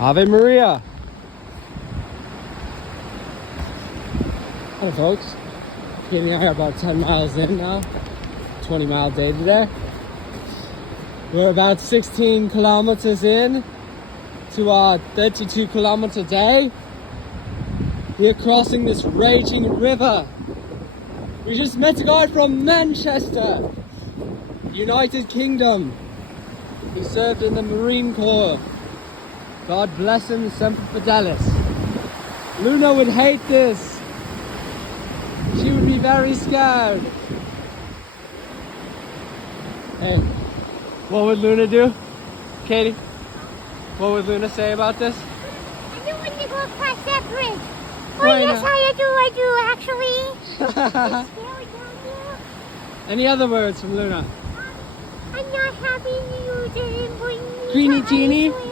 Ave Maria. Hello folks, getting out here about 10 miles in now, 20-mile day today. We're about 16 kilometers in to our 32-kilometer day. We're crossing this raging river. We just met a guy from Manchester, United Kingdom. He served in the Marine Corps. God bless him, Semper Fidelis. Luna would hate this. She would be very scared. Hey, what would Luna do? Katie, what would Luna say about this? I don't want to go across that bridge. Oh Why yes, not? I do actually. It's scary down there. Any other words from Luna? I'm not happy you didn't bring me Greenie to Genie? Iceland.